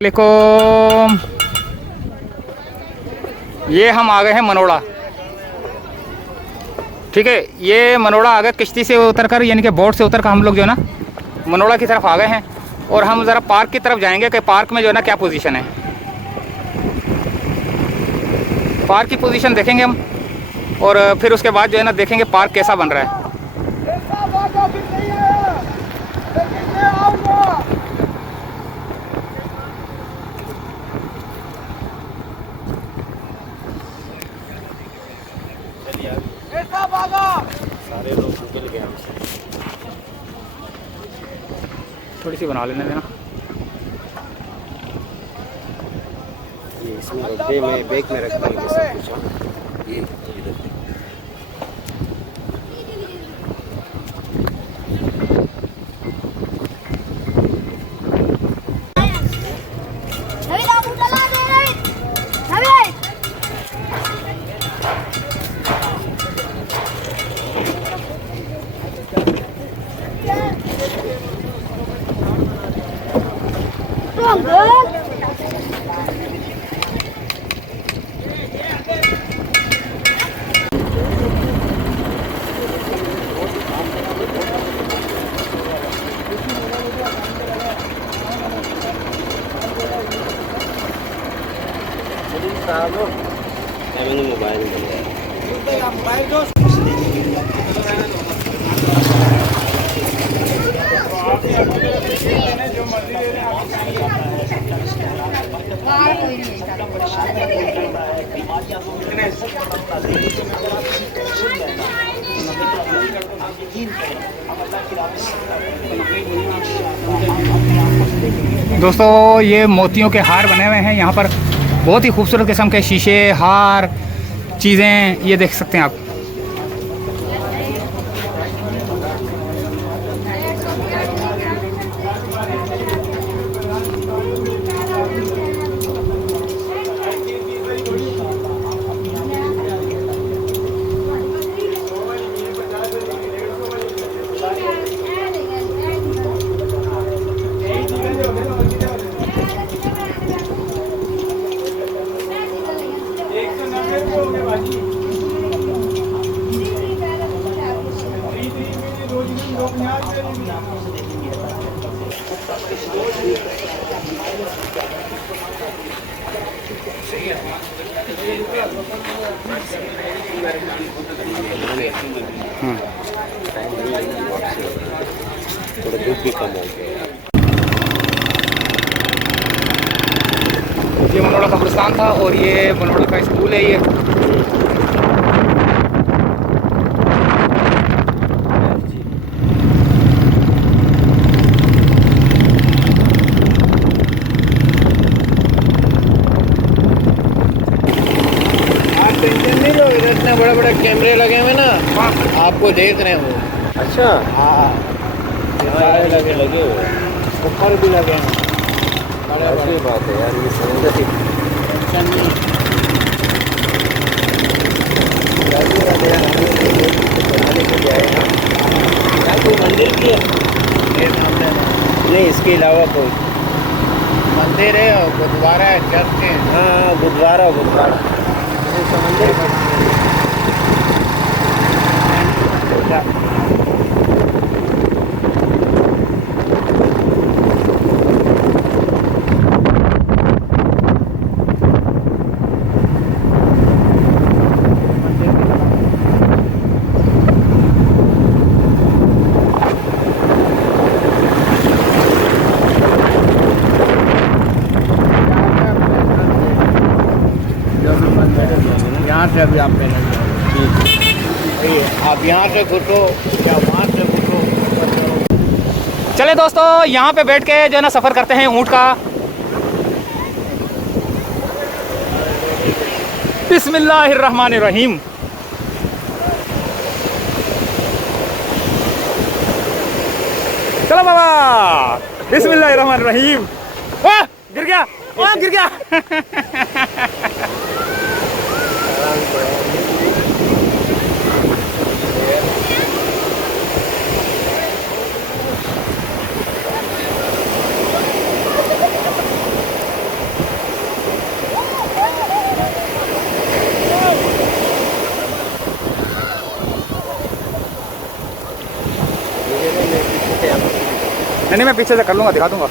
वालेकुम। ये हम आ गए हैं मनोड़ा। ठीक है, ये मनोड़ा आ गए किश्ती से उतरकर, यानी कि बोट से उतरकर हम लोग जो है ना मनोड़ा की तरफ आ गए हैं। और हम ज़रा पार्क की तरफ जाएंगे कि पार्क में जो है ना क्या पोजीशन है। पार्क की पोजीशन देखेंगे हम और फिर उसके बाद जो है ना देखेंगे पार्क कैसा बन रहा है। सारे लोग निकल गए हमसे। थोड़ी सी बना लेने देना। ये इसमें रख दे, मैं बैग में रखता हूँ सब कुछ। हाँ, ये इधर दे। मैंने मोबाइल में दोस्तों ये मोतियों के हार बने हुए हैं यहाँ पर, बहुत ही खूबसूरत किस्म के शीशे, हार, चीज़ें ये देख सकते हैं आप। थोड़ा धूप भी कम हो गया। ये मनोड़ा कब्रिस्तान था और ये मनोड़ा का स्कूल है। ये इतने बड़े बड़े कैमरे लगे हुए ना, आपको देख रहे हो। अच्छा, हाँ, सारे लगे हुए, ऊपर भी लगे हैं। बड़ी बात है यार, ये समुद्र की कोई मंदिर भी है नहीं, इसके अलावा कोई मंदिर है और गुरुद्वारा है, चर्च है। हाँ, गुरुद्वारा मंदिर यहाँ से अभी आप पहले आप यहाँ से घुसो या वहाँ से घुसो। चले दोस्तों, यहाँ पे बैठ के जो है ना सफ़र करते हैं ऊँट का। बिस्मिल्लाहिर्रहमानिर्रहीम। चलो बाबा, बिस्मिल्लाहिर्रहमानिर्रहीम। वाह, गिर गया, वाह गिर गया। नहीं मैं पीछे से कर लूँगा, दिखा दूँगा।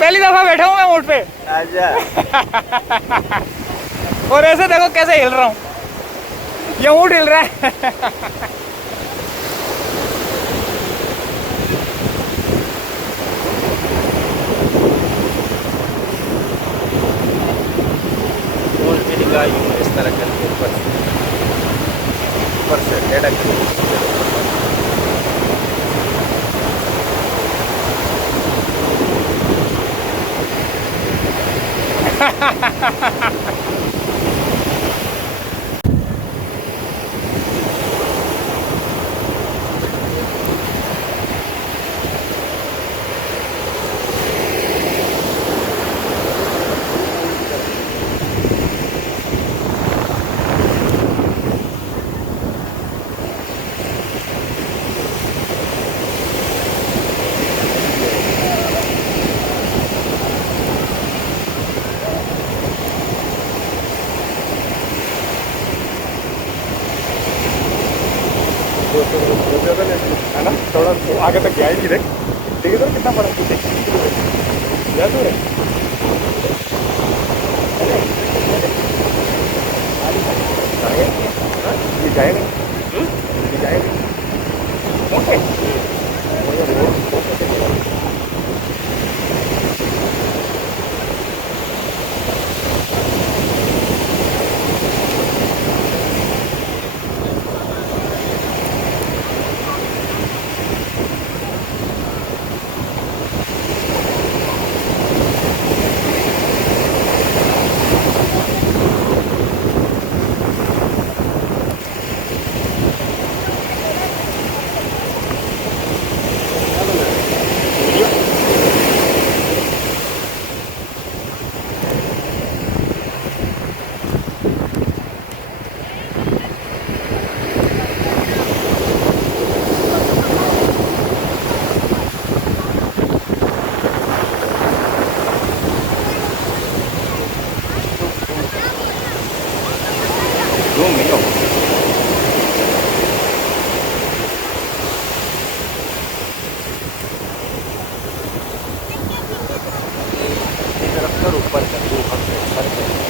पहली दफा बैठा हूँ मैं ऊँट पे। अच्छा। और ऐसे देखो कैसे हिल रहा हूँ, ये ऊँट हिल रहा है। ऊँट भी निकाह यूँ इस तरह करके ऊपर से टेढ़ा करके। है ना, थोड़ा आगे तक गया ही नहीं। ठीक है सर, कितना बड़ा क्या दूर है? ये जाएगा, ये जाएगा। ऊपर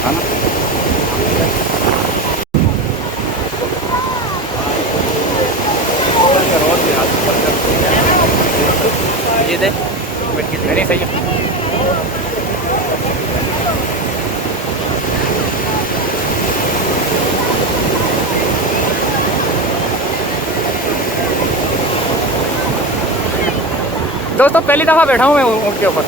है ना। ये दे नहीं सही है। दोस्तों पहली दफा बैठा हूँ मैं ऊँट के ऊपर।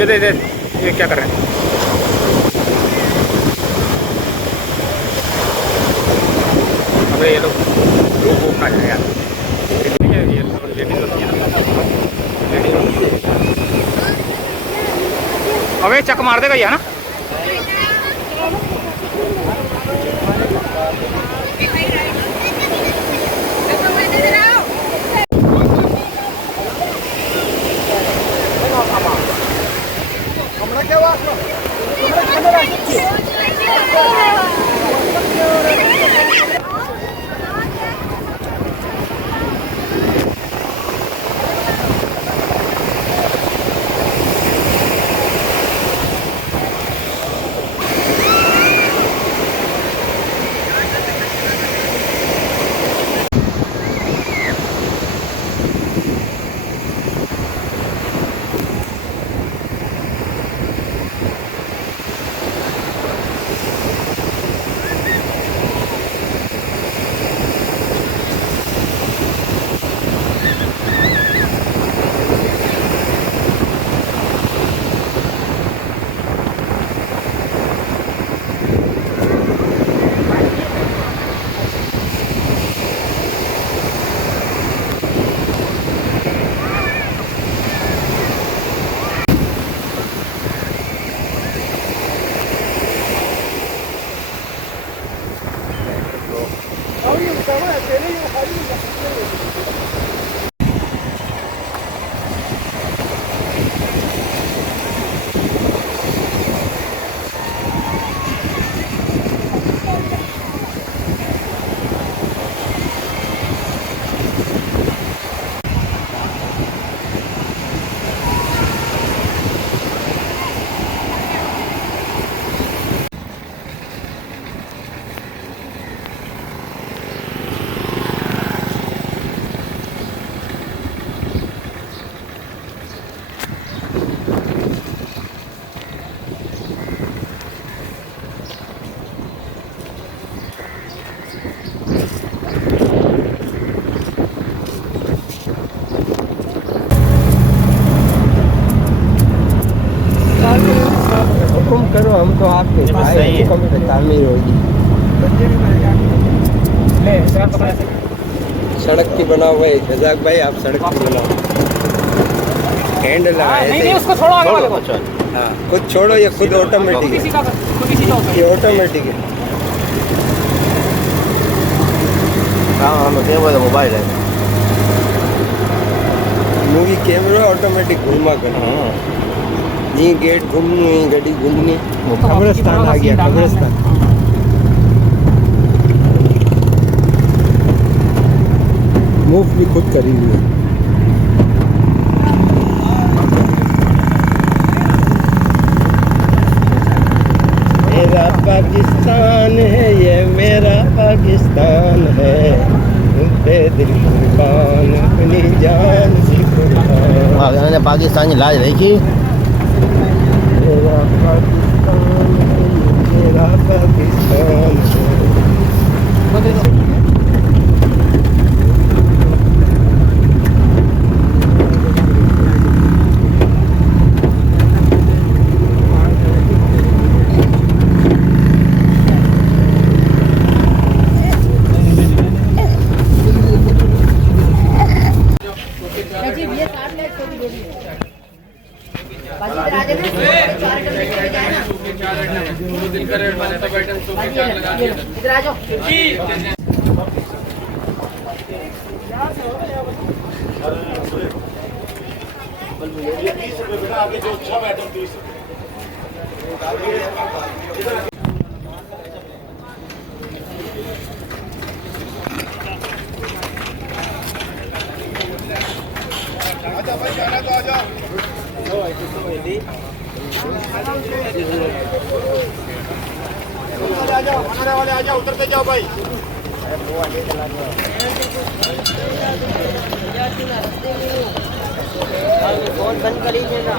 ये दे ये क्या कर रहे हैं? अबे ये लोग घूमना है यार। ये लेडीज होती है ना, लेडीज होती है। अबे चक मार देगा ये ना। हुक्म करो, हम तो आपके भाई, हुक्म पे तामीर होगी। सड़क की बना हुआ है रजाक भाई, आप सड़क की बनाओ। हैंड लगाए नहीं उसको छोड़ो आगे वाले को। हाँ खुद छोड़ो, ये खुद ऑटोमेटिक है, ये ऑटोमेटिक है। हाँ मोबाइल है, मूवी कैमरा ऑटोमेटिक घुमा कर। ये गेट घूमनी, गाड़ी घूमनी। कब्रिस्तान आ गया, कब्रिस्तान। मूव भी खुद करी हुई है। मेरा पाकिस्तान है, ये मेरा पाकिस्तान है, पे दिल कुर्बान, अपनी जान सी कुर्बान। पाकिस्तानी लाज देखी, मेरा पाकिस्तान है, मेरा पाकिस्तान है। इधर आ जाओ। आ जाओ, उतरते जाओ भाई। फोन बंद कर लीजिए ना।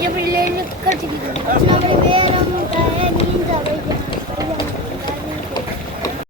जब ले कर